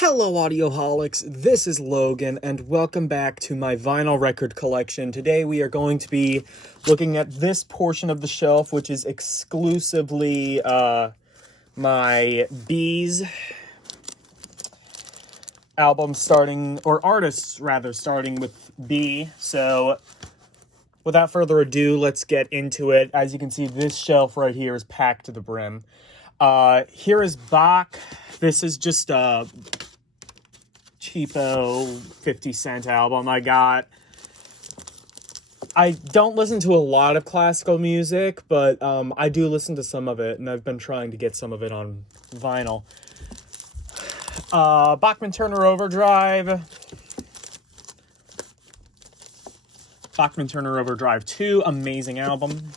Hello audioholics, this is Logan and welcome back to my vinyl record collection. Today we are going to be looking at this portion of the shelf, which is exclusively my Bees album artists starting with B. So without further ado, let's get into it. As you can see, this shelf right here is packed to the brim. Here is Bach. This is just a cheapo 50-cent album I got. I don't listen to a lot of classical music, but I do listen to some of it, and I've been trying to get some of it on vinyl. Bachman-Turner Overdrive. Bachman-Turner Overdrive 2, amazing album.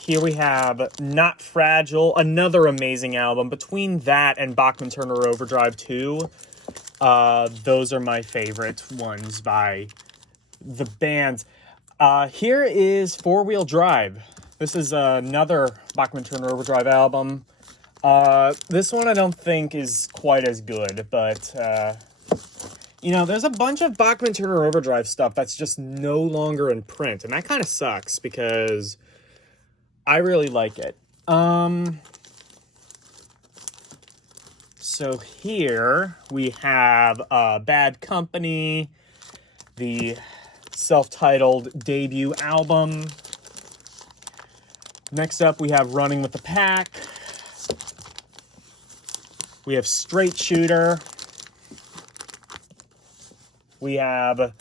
Here we have Not Fragile, another amazing album. Between that and Bachman-Turner Overdrive 2, those are my favorite ones by the bands. Here is Four Wheel Drive. This is another Bachman-Turner Overdrive album. This one I don't think is quite as good, but, there's a bunch of Bachman-Turner Overdrive stuff that's just no longer in print, and that kind of sucks because I really like it. So here we have Bad Company, the self-titled debut album. Next up we have Running with the Pack. We have Straight Shooter. We have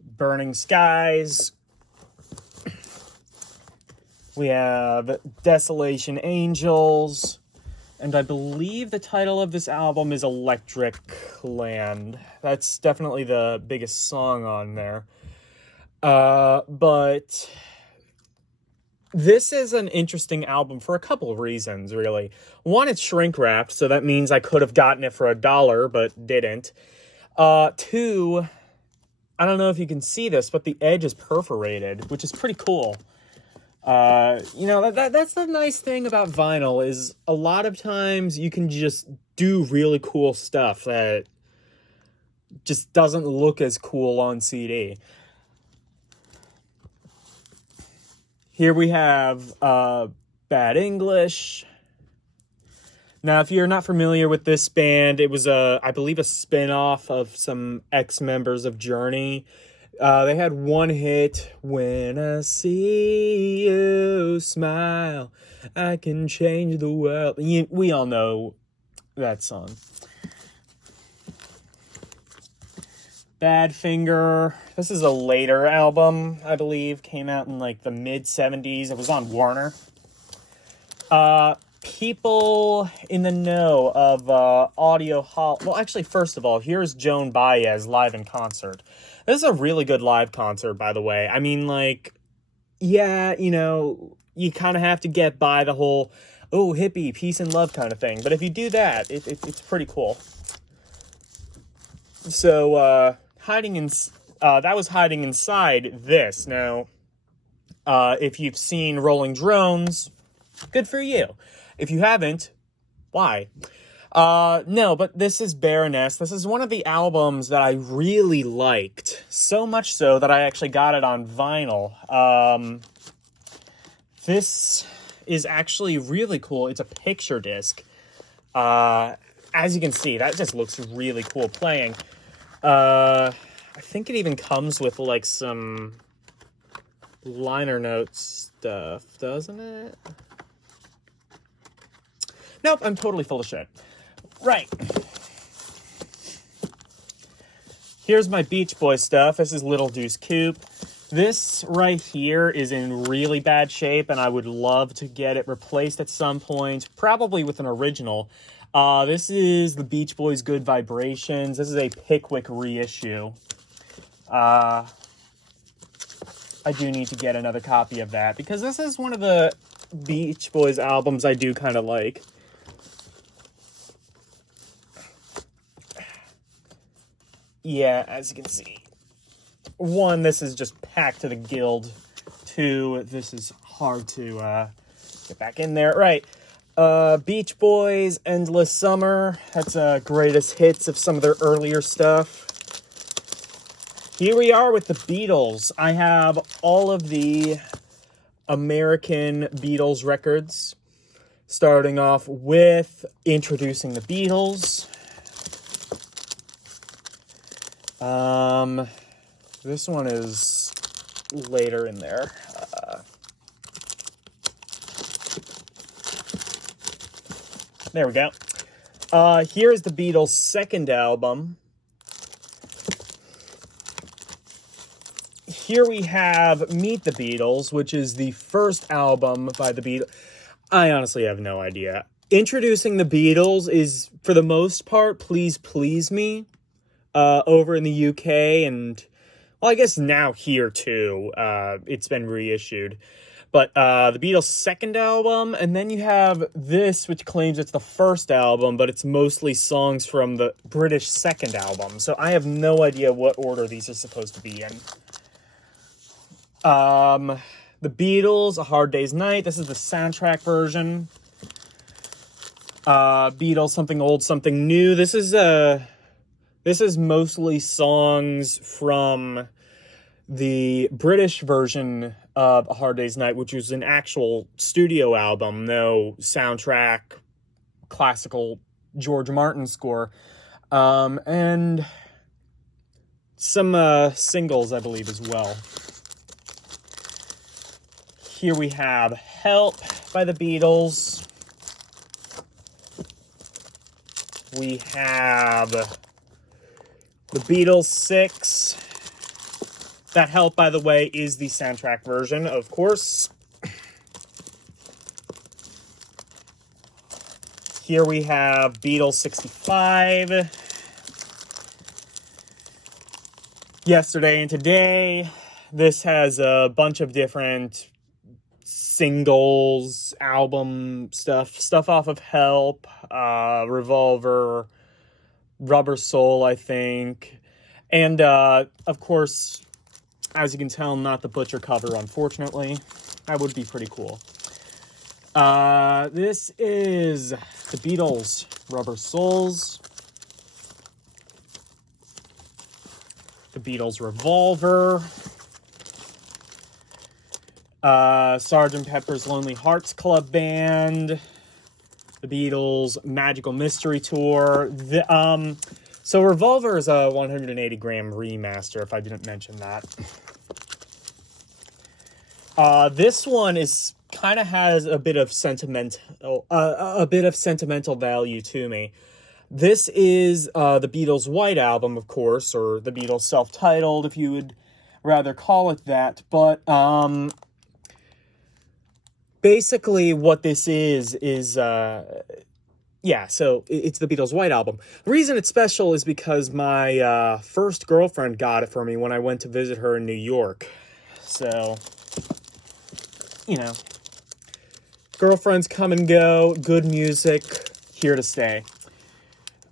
Burning Skies. We have Desolation Angels, and I believe the title of this album is Electric Land. That's definitely the biggest song on there. But this is an interesting album for a couple of reasons, really. One, it's shrink-wrapped, so that means I could have gotten it for $1, but didn't. Two, I don't know if you can see this, but the edge is perforated, which is pretty cool. That's the nice thing about vinyl is a lot of times you can just do really cool stuff that just doesn't look as cool on CD. Here we have Bad English. Now, if you're not familiar with this band, it was I believe a spin-off of some ex-members of Journey. They had one hit, When I See You Smile, I Can Change the World. We all know that song. Badfinger. This is a later album, I believe. Came out in like the mid-70s. It was on Warner. People in the know of well, actually, first of all, here's Joan Baez live in concert. This is a really good live concert, by the way. I mean, you kind of have to get by the whole, hippie, peace and love kind of thing. But if you do that, it's pretty cool. So, that was Hiding Inside this. Now, if you've seen Rolling Drones, good for you. If you haven't, why? No, but this is Baroness. This is one of the albums that I really liked. So much so that I actually got it on vinyl. This is actually really cool. It's a picture disc. As you can see, that just looks really cool playing. I think it even comes with, some liner notes stuff, doesn't it? Nope, I'm totally full of shit. Right. Here's my Beach Boy stuff. This is Little Deuce Coupe. This right here is in really bad shape, and I would love to get it replaced at some point, probably with an original. This is the Beach Boys' Good Vibrations. This is a Pickwick reissue. I do need to get another copy of that, because this is one of the Beach Boys albums I do kind of like. Yeah, as you can see. One, this is just packed to the guild. Two, this is hard to get back in there. Right. Beach Boys, Endless Summer. That's greatest hits of some of their earlier stuff. Here we are with the Beatles. I have all of the American Beatles records, starting off with Introducing the Beatles. This one is later in there. There we go. Here is the Beatles' second album. Here we have Meet the Beatles, which is the first album by the Beatles. I honestly have no idea. Introducing the Beatles is, for the most part, Please Please Me, over in the UK, and, well, I guess now here, too. It's been reissued. But the Beatles' second album, and then you have this, which claims it's the first album, but it's mostly songs from the British second album. So I have no idea what order these are supposed to be in. The Beatles, A Hard Day's Night. This is the soundtrack version. Beatles, Something Old, Something New. This is mostly songs from the British version of A Hard Day's Night, which was an actual studio album, no soundtrack, classical George Martin score, and some singles, I believe, as well. Here we have Help by the Beatles. We have the Beatles 6. That Help, by the way, is the soundtrack version, of course. Here we have Beatles 65. Yesterday and Today. This has a bunch of different singles, album stuff off of Help, Revolver, Rubber Soul, I think. And, of course, as you can tell, not the Butcher cover, unfortunately. That would be pretty cool. This is the Beatles, Rubber Souls. The Beatles, Revolver. Sgt. Pepper's Lonely Hearts Club Band. The Beatles, Magical Mystery Tour. So Revolver is a 180-gram remaster, if I didn't mention that. This one is kind of has a bit of sentimental value to me. This is the Beatles' White Album, of course, or the Beatles self-titled, if you would rather call it that. But basically, what this is yeah, so it's the Beatles' White Album. The reason it's special is because my first girlfriend got it for me when I went to visit her in New York. So, you know, girlfriends come and go, good music, here to stay.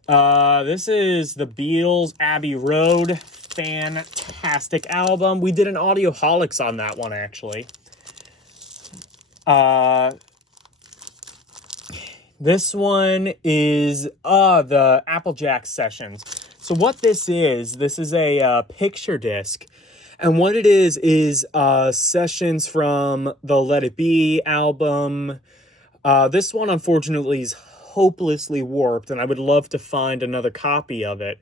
This is the Beatles' Abbey Road. Fantastic album. We did an Audioholics on that one, actually. This one is the Applejack Sessions. So what this is a picture disc. And what it is sessions from the Let It Be album. This one, unfortunately, is hopelessly warped, and I would love to find another copy of it.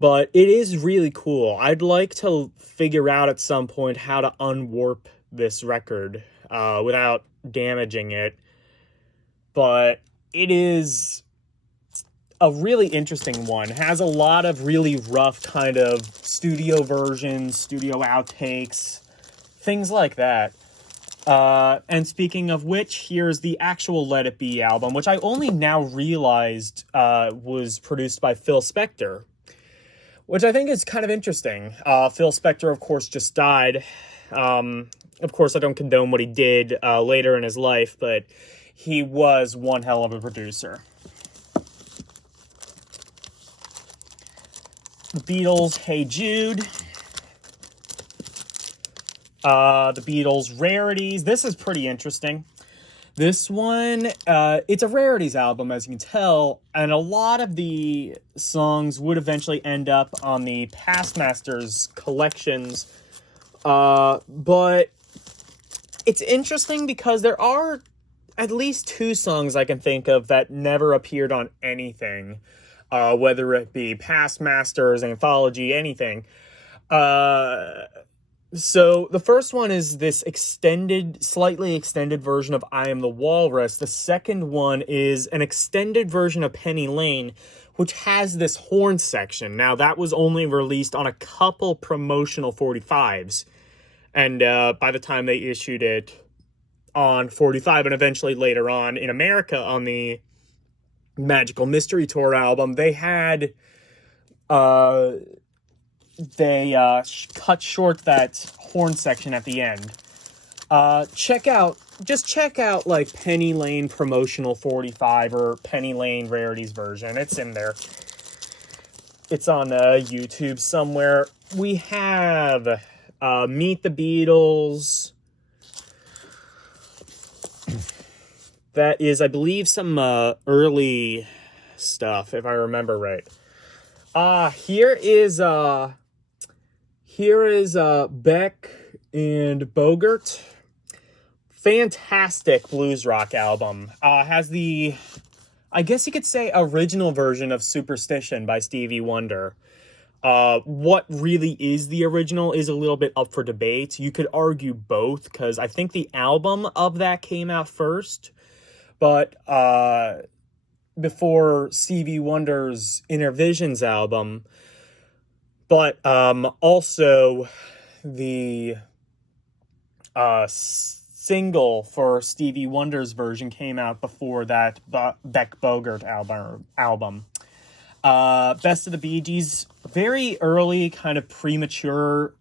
But it is really cool. I'd like to figure out at some point how to unwarp this record without damaging it. But it is a really interesting one. It has a lot of really rough kind of studio versions, studio outtakes, things like that. And speaking of which, here's the actual Let It Be album, which I only now realized was produced by Phil Spector, which I think is kind of interesting. Phil Spector, of course, just died. Of course, I don't condone what he did later in his life, but he was one hell of a producer. The Beatles, Hey Jude. The Beatles, Rarities. This is pretty interesting. This one, it's a rarities album, as you can tell, and a lot of the songs would eventually end up on the Past Masters collections. But it's interesting because there are at least 2 songs I can think of that never appeared on anything, whether it be Past Masters, Anthology, anything. So the first one is this slightly extended version of I Am the Walrus. The second one is an extended version of Penny Lane, which has this horn section. Now, that was only released on a couple promotional 45s. And by the time they issued it on 45 and eventually later on in America on the Magical Mystery Tour album, they had... cut short that horn section at the end. Check out like Penny Lane promotional 45 or Penny Lane rarities version. It's in there. It's on YouTube somewhere. We have Meet the Beatles. That is, I believe, some early stuff, if I remember right. Here is Beck and Bogart. Fantastic blues rock album. Has the, I guess you could say, original version of Superstition by Stevie Wonder. What really is the original is a little bit up for debate. You could argue both, because I think the album of that came out first. But before Stevie Wonder's Inner Visions album. But also the single for Stevie Wonder's version came out before that Beck Bogart album. Best of the Bee Gees, very early, kind of premature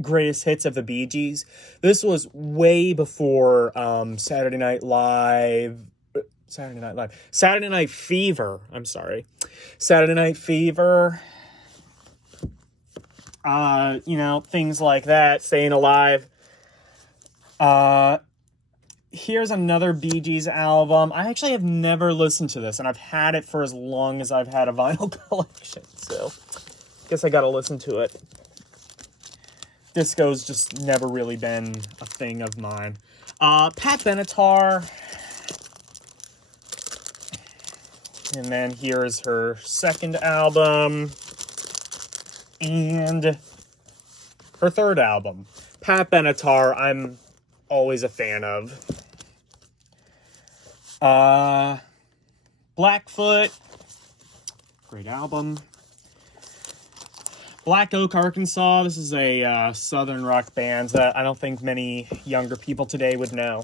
greatest hits of the Bee Gees. This was way before Saturday Night Fever. I'm sorry. Saturday Night Fever. Things like that. Staying Alive. Here's another Bee Gees album. I actually have never listened to this, and I've had it for as long as I've had a vinyl collection, so I guess I gotta listen to it. Disco's just never really been a thing of mine. Pat Benatar. And then here's her second album. And her third album. Pat Benatar, I'm always a fan of. Blackfoot. Great album. Black Oak, Arkansas. This is a southern rock band that I don't think many younger people today would know.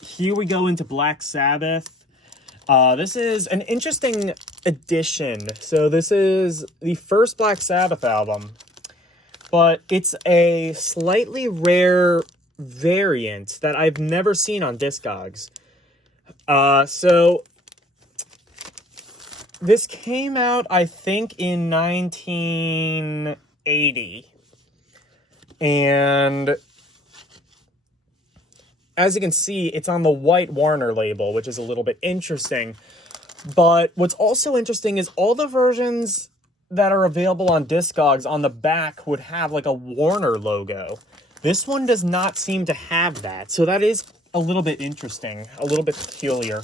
Here we go into Black Sabbath. This is an interesting addition. So this is the first Black Sabbath album, but it's a slightly rare variant that I've never seen on Discogs. So this came out, I think, in 1980. And as you can see, it's on the White Warner label, which is a little bit interesting. But what's also interesting is all the versions that are available on Discogs on the back would have like a Warner logo. This one does not seem to have that. So that is a little bit interesting, a little bit peculiar.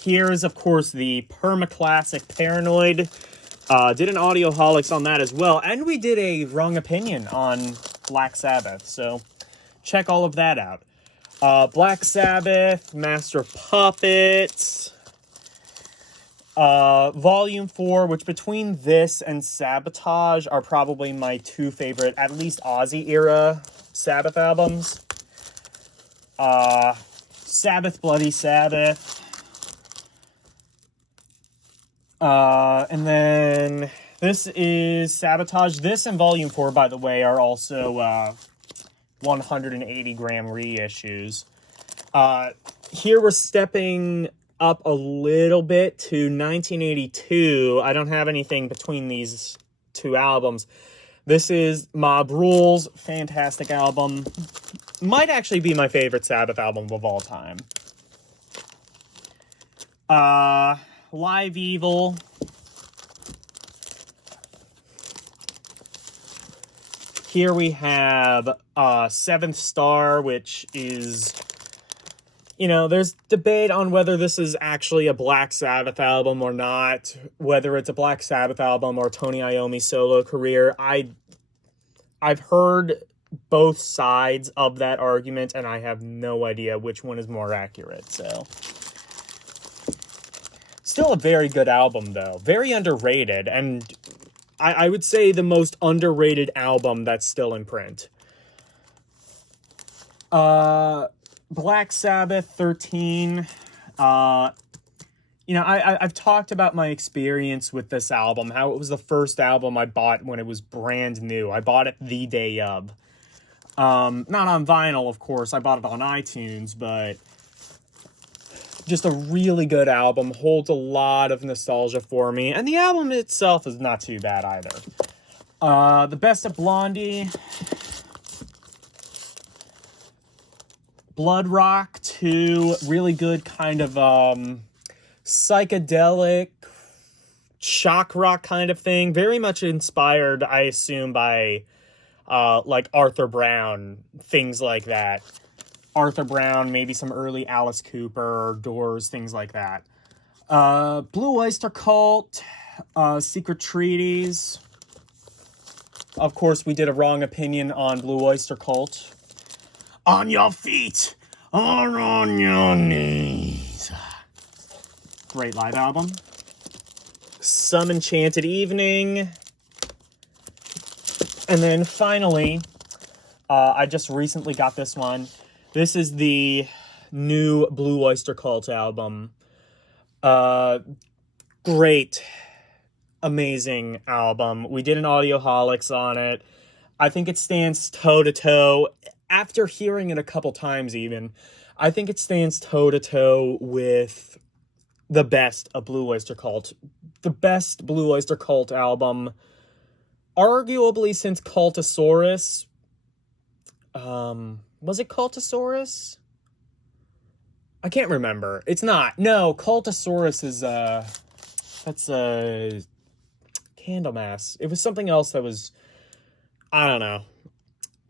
Here is, of course, the perma-classic Paranoid. Did an Audioholics on that as well. And we did a Wrong Opinion on Black Sabbath. So check all of that out. Black Sabbath, Master of Puppets. Volume 4, which between this and Sabotage are probably my two favorite, at least Ozzy-era Sabbath albums. Sabbath, Bloody Sabbath. And then this is Sabotage. This and Volume 4, by the way, are also 180-gram reissues. Here we're stepping up a little bit to 1982. I don't have anything between these two albums. This is Mob Rules, fantastic album. Might actually be my favorite Sabbath album of all time. Live Evil. Here we have Seventh Star, which is, you know, there's debate on whether this is actually a Black Sabbath album or not, whether it's a Black Sabbath album or Tony Iommi's solo career. I've heard both sides of that argument, and I have no idea which one is more accurate, so. Still a very good album, though. Very underrated, and I would say the most underrated album that's still in print. Black Sabbath 13. You know, I've talked about my experience with this album, how it was the first album I bought when it was brand new. I bought it the day of. Not on vinyl, of course. I bought it on iTunes, but just a really good album. Holds a lot of nostalgia for me. And the album itself is not too bad either. The Best of Blondie. Blood Rock 2. Really good kind of psychedelic shock rock kind of thing. Very much inspired, I assume, by like Arthur Brown. Things like that. Arthur Brown, maybe some early Alice Cooper, Doors, things like that. Blue Oyster Cult, Secret Treaties. Of course, we did a wrong opinion on Blue Oyster Cult. On your feet or on your knees. Great live album. Some Enchanted Evening. And then finally, I just recently got this one. This is the new Blue Oyster Cult album. Great, amazing album. We did an Audioholics on it. I think it stands toe-to-toe. After hearing it a couple times even, I think it stands toe-to-toe with the best of Blue Oyster Cult. The best Blue Oyster Cult album, arguably since Cultosaurus. Was it Cultosaurus? I can't remember. It's not. No, Cultosaurus is, that's Candlemass. It was something else that was, I don't know.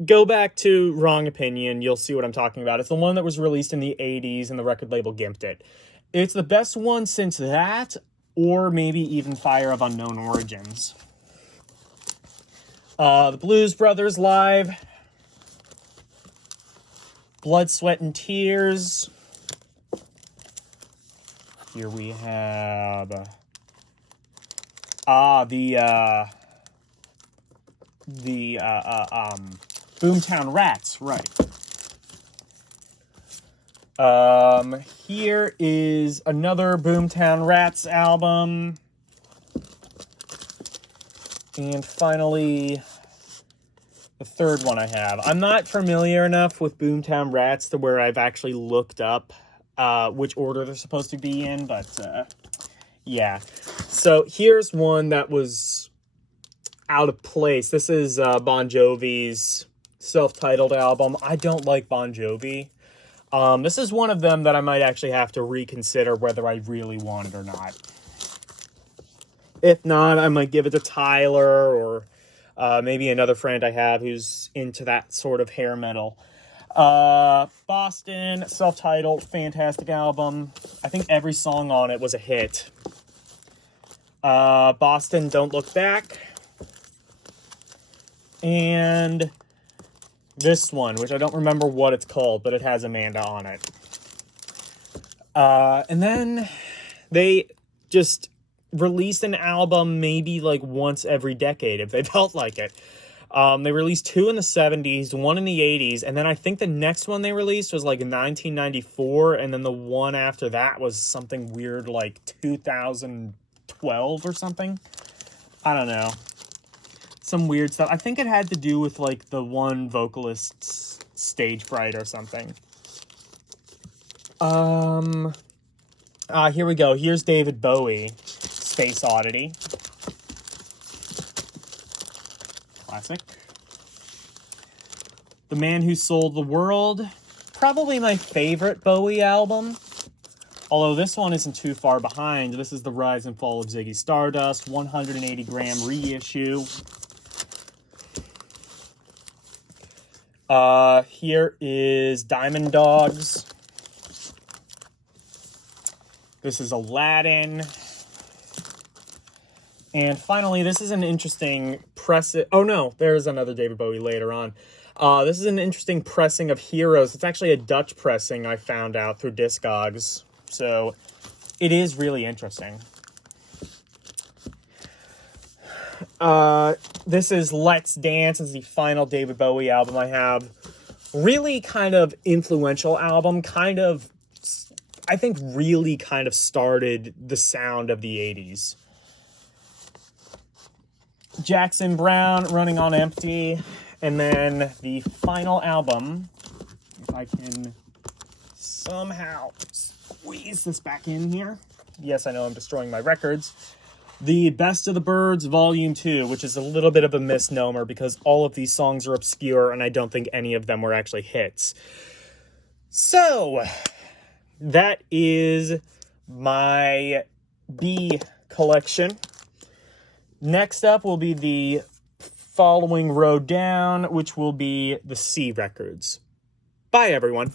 Go back to Wrong Opinion. You'll see what I'm talking about. It's the one that was released in the 80s and the record label gimped it. It's the best one since that, or maybe even Fire of Unknown Origins. The Blues Brothers live. Blood, Sweat, and Tears. Here we have Boomtown Rats, right. Here is another Boomtown Rats album. And finally, the third one I have. I'm not familiar enough with Boomtown Rats to where I've actually looked up which order they're supposed to be in, but yeah. So here's one that was out of place. This is Bon Jovi's self-titled album. I don't like Bon Jovi. This is one of them that I might actually have to reconsider whether I really want it or not. If not, I might give it to Tyler or maybe another friend I have who's into that sort of hair metal. Boston, self-titled, fantastic album. I think every song on it was a hit. Boston, Don't Look Back. And this one, which I don't remember what it's called, but it has Amanda on it. And then they just released an album maybe like once every decade, if they felt like it. They released 2 in the 70s, 1 in the 80s, and then I think the next one they released was like in 1994, and then the one after that was something weird like 2012 or something. I don't know. Some weird stuff. I think it had to do with like the one vocalist's stage fright or something. Here we go. Here's David Bowie, Space Oddity. classic. The Man Who Sold the World, probably my favorite Bowie album. Although this one isn't too far behind. This is The Rise and Fall of Ziggy Stardust, 180-gram reissue. Here is Diamond Dogs. This is Aladdin. And finally, this is an interesting press. Oh no, there's another David Bowie later on. This is an interesting pressing of Heroes. It's actually a Dutch pressing I found out through Discogs. So it is really interesting. This is Let's Dance. It's the final David Bowie album I have. Really kind of influential album. I think really kind of started the sound of the 80s. Jackson Browne, Running on Empty. And then the final album, if I can somehow squeeze this back in here. Yes, I know I'm destroying my records. The Best of the Birds, Volume 2, which is a little bit of a misnomer because all of these songs are obscure and I don't think any of them were actually hits. So, that is my B collection. Next up will be the following row down, which will be the C records. Bye, everyone.